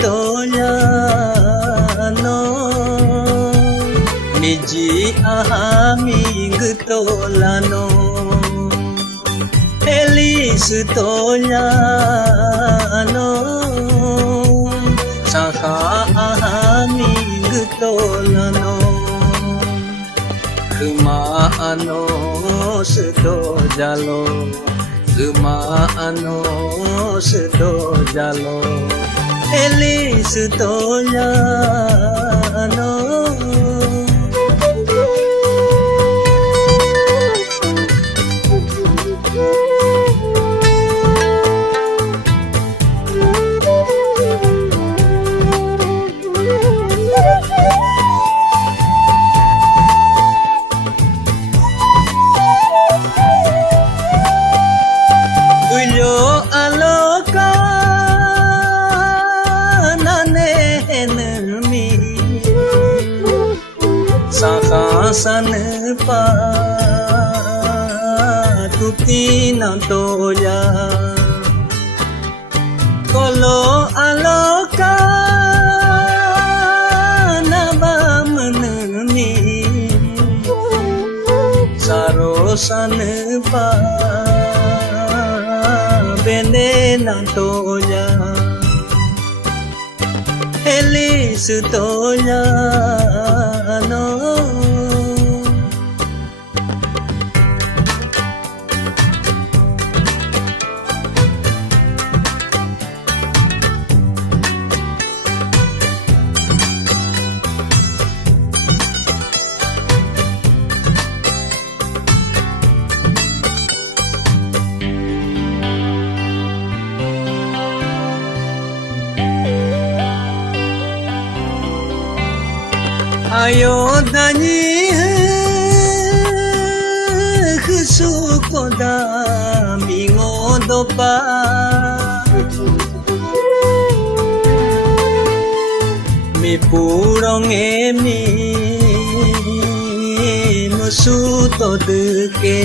tolano Niji ahaming tolano Elis tolano Saka ahaming tolano Kemaano sedo jalo Kemaano sedo jalo Elis tolano aloka nanenmi sakasan pa tutina toya kolo aloka nabamnmi sarosan pa Benena toya Elis tolano Ayodhani sukoda mingodopa mi purong emi musuto deke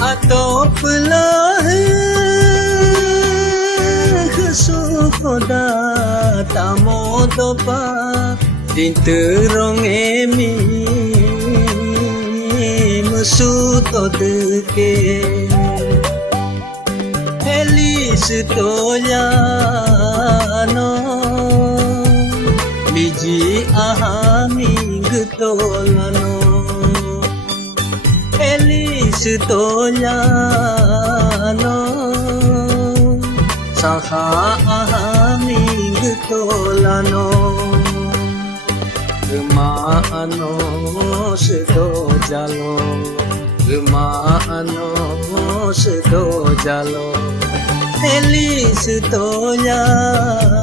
atopla sukoda tamodopa dinterong emi musuto deke Elis tolano miji ahaming tolano Elis tolano Saka ahaming tolano Kemaano sedo jalo Kemaano sedo jalo Elis tolano